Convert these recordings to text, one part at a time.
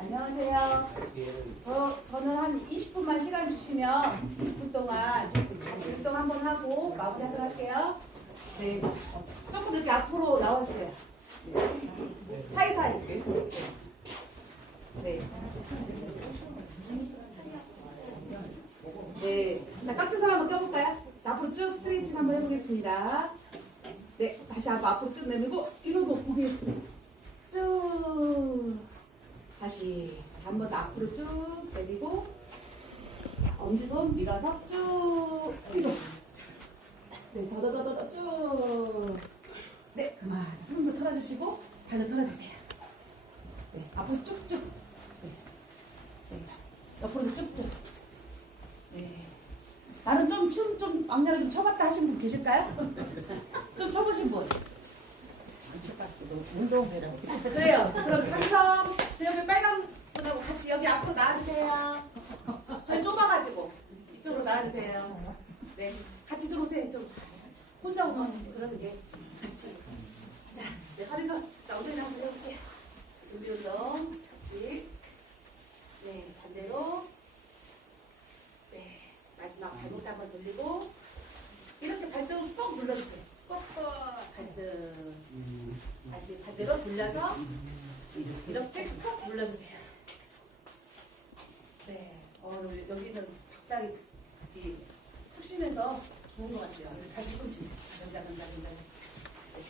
안녕하세요. 저, 저는 한 20분만 시간 주시면 20분 동안 운동 한번 하고 마무리하도록 할게요. 네. 어, 조금 이렇게 앞으로 나와주세요. 사이사이. 네. 네. 자, 깍두살 한번 껴볼까요? 자, 앞으로 쭉 스트레칭 한번 해보겠습니다. 네. 다시 한번 앞으로 쭉 내밀고, 이러고 고개 쭉. 앞으로 쭉 내리고 자, 엄지손 밀어서 쭉 뒤로 네 더더더더 쭉네 그만 손도 털어주시고 발도 털어주세요 네 앞으로 쭉쭉 네, 네. 옆으로도 쭉쭉 네 나는 좀 춤좀 막내로 좀 쳐봤다 하신 분 계실까요? 좀 쳐보신 분 운동해라. 그래요. 그럼 당첨. 그 옆에 빨간 분하고 같이 여기 앞으로 나와주세요. 저희 좁아가지고 이쪽으로 나와주세요. 네, 같이 좀 오세요. 이쪽. 혼자 오면 그러는 게 같이. 자, 네, 허리서 자 엉덩이 한번 해볼게요. 준비 운동 같이. 네, 반대로. 네, 마지막 발목 한번 돌리고 이렇게 발등 꼭 눌러주세요. 꼭꼭 발등. 다시 반대로 돌려서 이렇게 꼭 눌러주세요. 네, 어, 여기- 여기는 박다리 이푹 쉬면서 좋은 것 같아요. 다리꿈치. 간다, 간다, 간다. 네.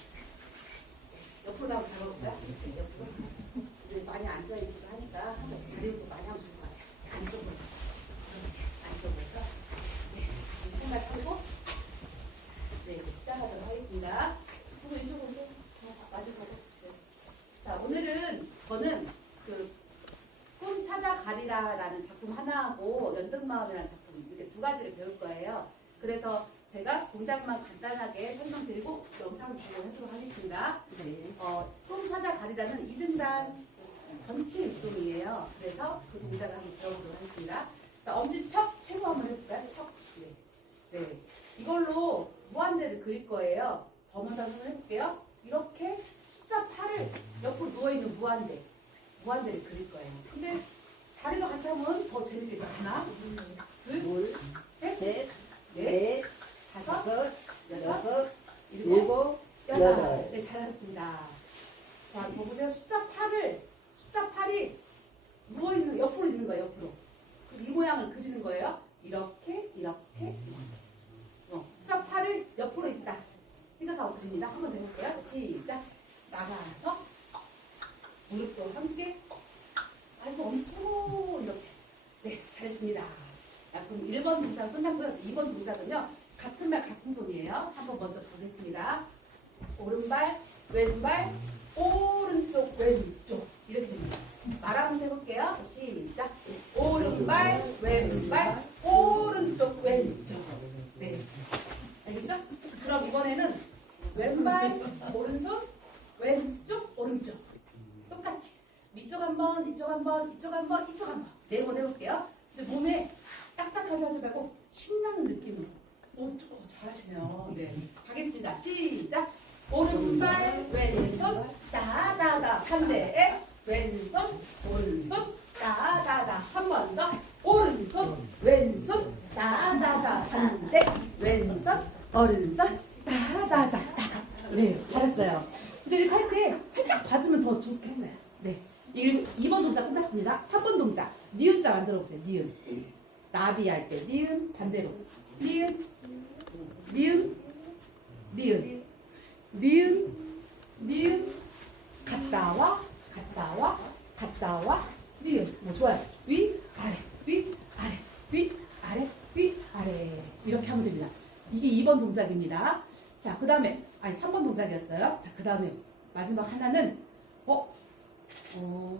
옆으로 한번 잡아볼까요? 네, 옆으로. 많이 앉아있기도 하니까 다리 운동 많이 하면 좋을 것 같아요. 안쪽으로. 이렇게 안쪽으로. 네, 다시 손발 펴고. 네, 이제 시작하도록 하겠습니다. 그리고 이쪽으로 오세요. 마지막으로. 네. 자, 오늘은 저는 그 꿈 찾아 가리라라는 작품 하나하고 연등마음이라는 작품 이렇게 두 가지를 배울 거예요. 그래서 제가 동작만 간단하게 설명드리고 영상 진행하도록 하겠습니다. 네. 어, 꿈 찾 아 가리라는 2등단 전체 운동이에요. 그래서 그 동작을 한번 배워보도록 하겠습니다. 자, 엄지척 최고 한번 해볼까요? 척. 네. 네. 이걸로 무한대를 그릴 거예요. 저 먼저 한번 해볼게요. 이렇게 숫자 8을 옆으로 누워있는 무한대. 무한대를 그릴 거예요. 근데 다리도 같이 하면 더 재밌겠죠? 하나, 둘, 둘, 셋, 셋, 넷, 넷, 다섯, 여섯, 여섯, 일곱. 여덟. 네, 잘하셨습니다. 자, 저 보세요. 숫자 8을, 숫자 8이 누워있는, 옆으로 있는 거예요, 옆으로. 그럼 이 모양을 그리는 거예요. 이렇게, 이렇게, 어, 숫자 8을 옆으로 있다. 생각하고 그립니다. 한 번 더 해볼게요. 시작. 나가서, 무릎도 함께, 아이고, 엄청, 이렇게. 네, 잘했습니다. 자, 그럼 1번 동작 끝났고요. 2번 동작은요. 같은 말, 같은 손이에요. 한번 먼저 보겠습니다. 오른발, 왼발, 오른쪽, 왼쪽. 이렇게 됩니다. 말하면서 해볼게요. 시작. 오른발, 왼발, 오른쪽, 왼쪽. 네. 알겠죠? 그럼 이번에는 왼발, 오른손, 왼쪽, 오른쪽. 똑같이. 위쪽 한 번, 이쪽 한 번, 이쪽 한 번, 이쪽 한 번. 네 번 해볼게요. 근데 몸에 딱딱하게 하지 말고 신나는 느낌으로. 오, 오, 잘하시네요. 네. 가겠습니다. 시작. 오른발, 왼손, 따다다. 반대. 왼손, 오른손, 따다다. 한 번 더. 오른손, 왼손, 따다다. 반대. 왼손, 오른손, 따다다. 네, 잘했어요. 이제 이렇게 할 때 살짝 봐주면 더 좋겠어요. 네. 1, 2번 동작 끝났습니다. 3번 동작. 니은자 만들어 보세요. 니은. 나비 할 때 니은 반대로. 니은, 니은, 니은, 니은, 니은, 갔다 와, 갔다 와, 갔다 와, 니은. 뭐 좋아요. 위, 아래, 위, 아래, 위, 아래, 위, 아래. 이렇게 하면 됩니다. 이게 2번 동작입니다. 자, 그 다음에, 아니, 3번 동작이었어요. 자, 그 다음에 마지막 하나는, 어, 어,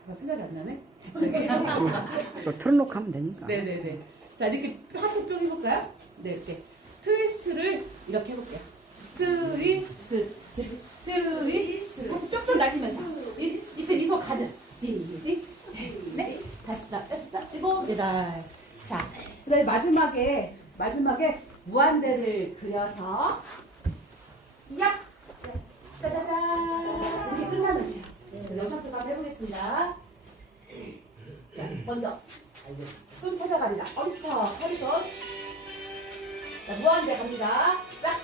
잠깐 생각이 안 나네. 또 틀어놓고 하면 되니까. 네네네. 자, 이렇게 하트 뿅 해볼까요? 네, 이렇게. 트위스트를 이렇게 해볼게요. 트위스트, 트위스트. 뿅뿅 날리면서. 이, 이때 미소 가득. 띠리, 네, 다섯, 여섯, 일곱, 여덟. 자, 그 다음에 마지막에, 마지막에 무한대를 그려서, 야! 짜자잔! 이렇게 끝나면 돼요. 영상 표현 해보겠습니다. 자, 먼저 숨 찾아갑니다. 엄지쳐 허리손. 자, 무한대 갑니다. 짝.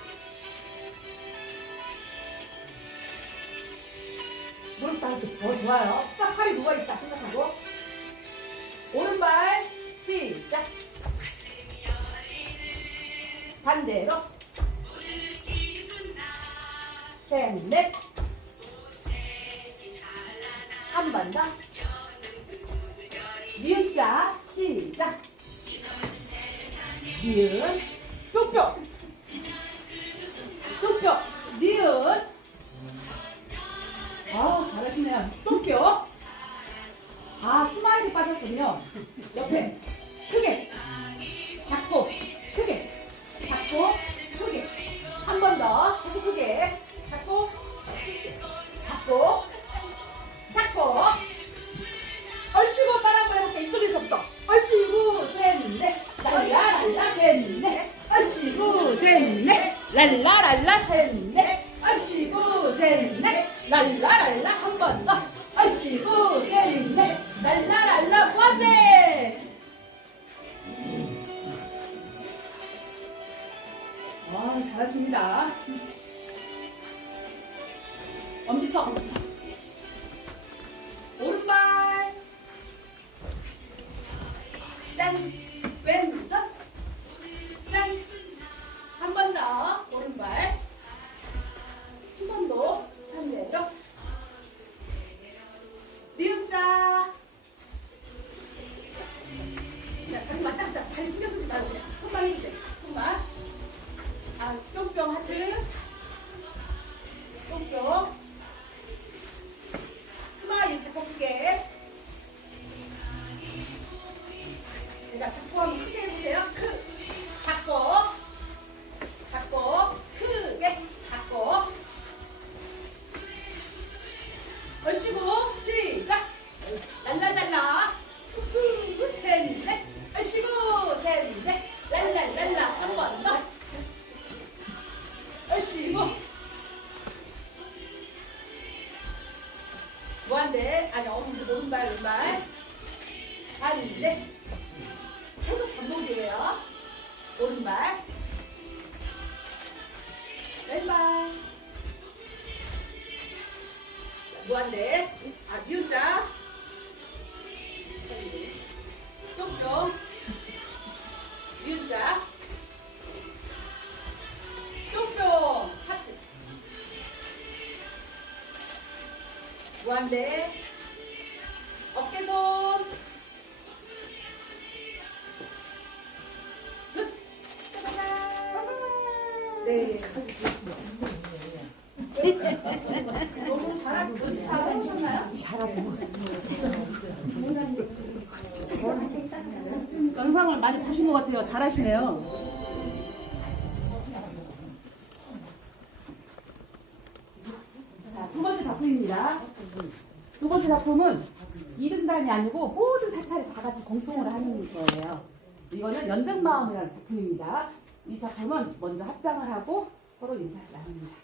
무릎발 더 좋아요. 숫자 8이 누워있다 반대로. 셋, 넷. 한 번 더. 니은자 시작. 니은 뿅뿅 뿅뿅 니은 아우 잘하시네요 뿅뿅 아 스마일이 빠졌군요 옆에 크게 작고 크게. 한 번 더. 작고 크게. 작고. 작고. 작고. 얼씨구 따라 한번 해볼게. 이쪽에서부터. 얼씨구 셋넷. 랄라 랄라 셋넷. 얼씨구 셋넷. 랄라 랄라 셋넷. 얼씨구 셋넷. 랄라 랄라 한 번 더 무한대. 아 니은자. 뿅뿅 니은자. 뿅뿅 하트. 무한대. 어깨손. 굿. 네. 너무 잘하고 연습하고 해보셨나요? 영상을 많이 보신 것 같아요. 잘하시네요. 자, 두 번째 작품입니다. 두 번째 작품은 2등단이 아니고 모든 사찰이 다 같이 공통으로 하는 거예요. 이거는 연등마음이라는 작품입니다. 이 작품은 먼저 합장을 하고 서로 인사를 나눕니다.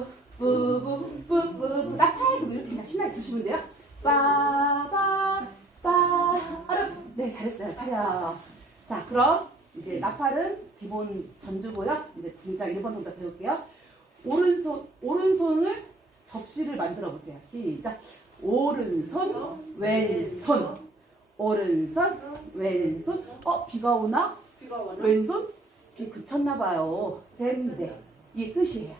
그럼 이제 나팔은 기본 전주고요. 이제 진짜 1번 동작 배울게요. 오른손, 오른손을 접시를 만들어 보세요. 시작. 오른손, 왼손. 오른손, 왼손. 어, 비가 오나? 왼손? 비 그쳤나 봐요. 됐는데. 이게 끝이에요.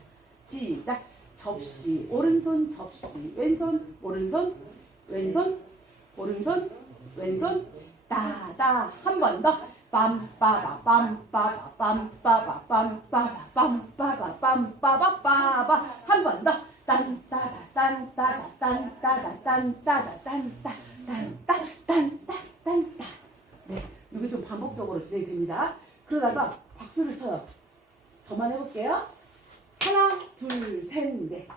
시작. 접시, 오른손, 접시, 왼손, 오른손, 왼손, 오른손, 왼손, 따다 한 번 더. 빰빠바 빰빠바 빰빠바 빰빠바 빰빠바 빰빠바 빠바 한 번 더. 딴따다 딴따다 딴따다 딴따다 딴따 딴따 딴따 딴따 네, 이게 좀 반복적으로 진행이 됩니다. 그러다가 박수를 쳐요. 저만 해볼게요. 하나, 둘, 셋, 넷.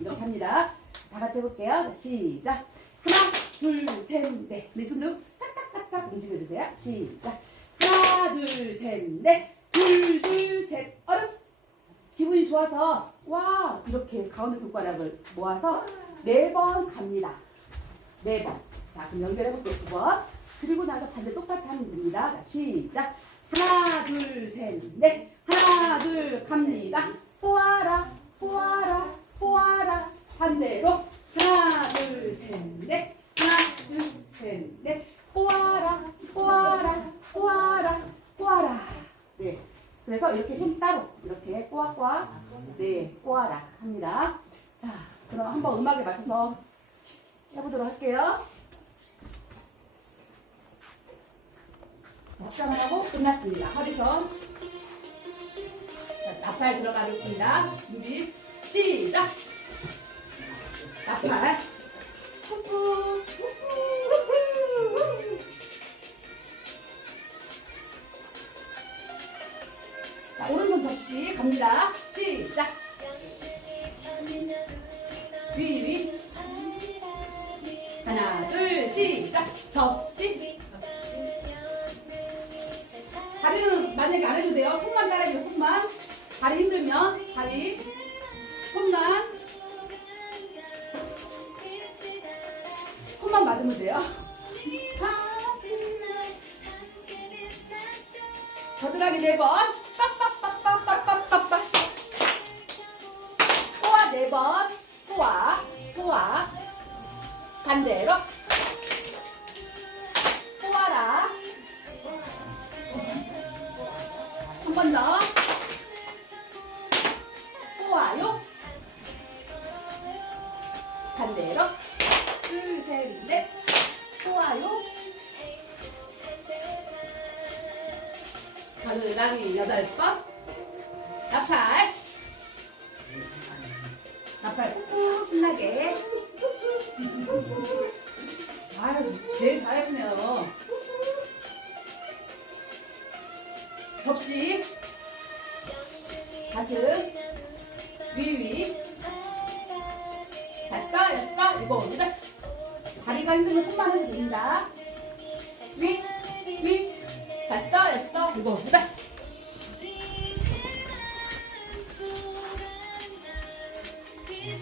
이렇게 합니다. 다 같이 해볼게요. 자, 시작. 하나, 둘, 셋, 넷. 네, 손도 딱딱딱딱 움직여주세요. 시작. 하나, 둘, 셋, 넷. 둘, 둘, 셋. 얼음. 기분이 좋아서 와 이렇게 가운데 손가락을 모아서 네 번 갑니다. 네 번. 자 그럼 연결해 볼게요. 두 번. 그리고 나서 반대 똑같이 하면 됩니다. 자, 시작. 하나, 둘, 셋, 넷. 하나, 둘, 갑니다. 포아라, 포아라, 포아라. 반대로. 하나, 둘, 셋, 넷. 하나, 둘, 셋, 넷. 포아라, 포아라, 포아라, 포아라. 네. 그래서 이렇게 손 따로 이렇게 꼬아꼬아 네 꼬아라 합니다. 자 그럼 한번 음악에 맞춰서 해보도록 할게요. 합장하고 허리선 자, 나팔 들어가겠습니다. 준비 시작. 나팔 후후 후후 자 오른손 접시 갑니다. 시작. 위위 하나 둘 시작 접시 만약에 안 해도 돼요. 손만 따라해요 손만. 다리 힘들면 다리. 손만. 손만 맞으면 돼요. 겨드랑이 네번. 빠빠빠빠빠빠빠 꼬아 네 번. 꼬아 꼬아. 반대로 번 더 꼬아요. 반대로. 둘 셋 넷. 꼬아요. 겨드랑이 여덟 번. 나팔. 나팔 꾹꾹 신나게. 아유 제일 잘하시네요 접시. 가슴. 위위. 다섯 여섯 일곱 여덟 다리가 힘들면 손만 해도 됩니다. 위위. 다섯 여섯 일곱 여덟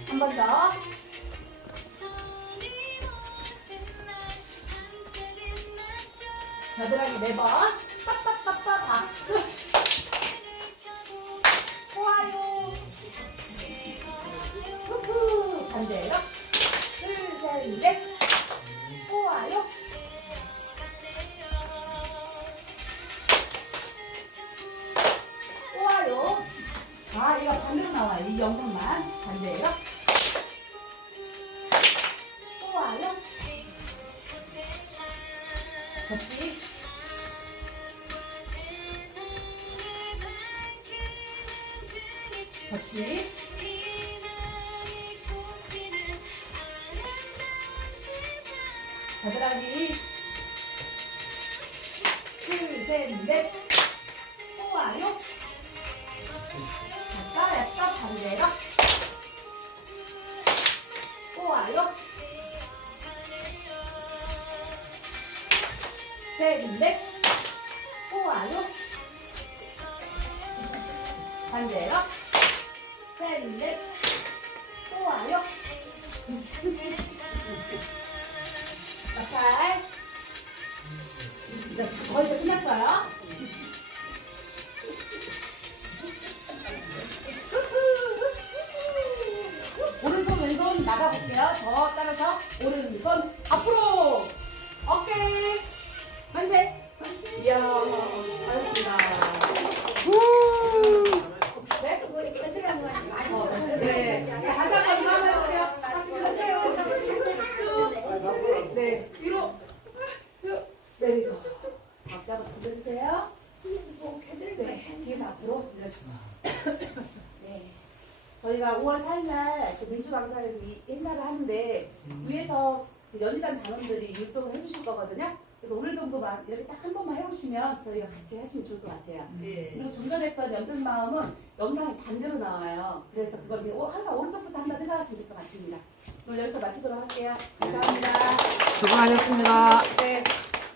한번 더. 겨드랑이 네 번. 빠빠 빠빠 박수. 좋아요. 후후. 반대로. 둘, 셋, 넷. 좋아요. 좋아요. 아, 이거 반대로 나와요. 이 영상만. 반대로. 좋아요. 접시. 접시. 겨드랑이. 둘, 셋, 넷. 좋아요. 다섯, 여섯, 반대로. 좋아요. 셋, 넷. 좋아요. 반대로. 셋, 넷. 좋아요. 나팔. 이제 거의 다 끝났어요. 오른손 왼손 나가볼게요. 저 따라서 오른손 앞으로 5월 4일날 그 민주방사에서 이 행사를 하는데 위에서 그 연희단 단원들이 율동을 해주실 거거든요. 그래서 오늘 정도만 이렇게 딱 한 번만 해보시면 저희가 같이 하시면 좋을 것 같아요. 네. 그리고 좀 전에 했던 연든 마음은 영상이 반대로 나와요. 그래서 그걸 이제 오- 항상 오른쪽부터 한다 생각하시면 될 것 같습니다. 그럼 여기서 마치도록 할게요. 감사합니다. 수고하셨습니다. 네.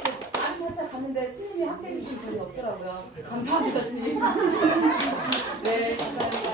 그 많이 살짝 갔는데 스님이 함께 해주신 분이 없더라고요. 감사합니다, 스님. 네, 감사합니다.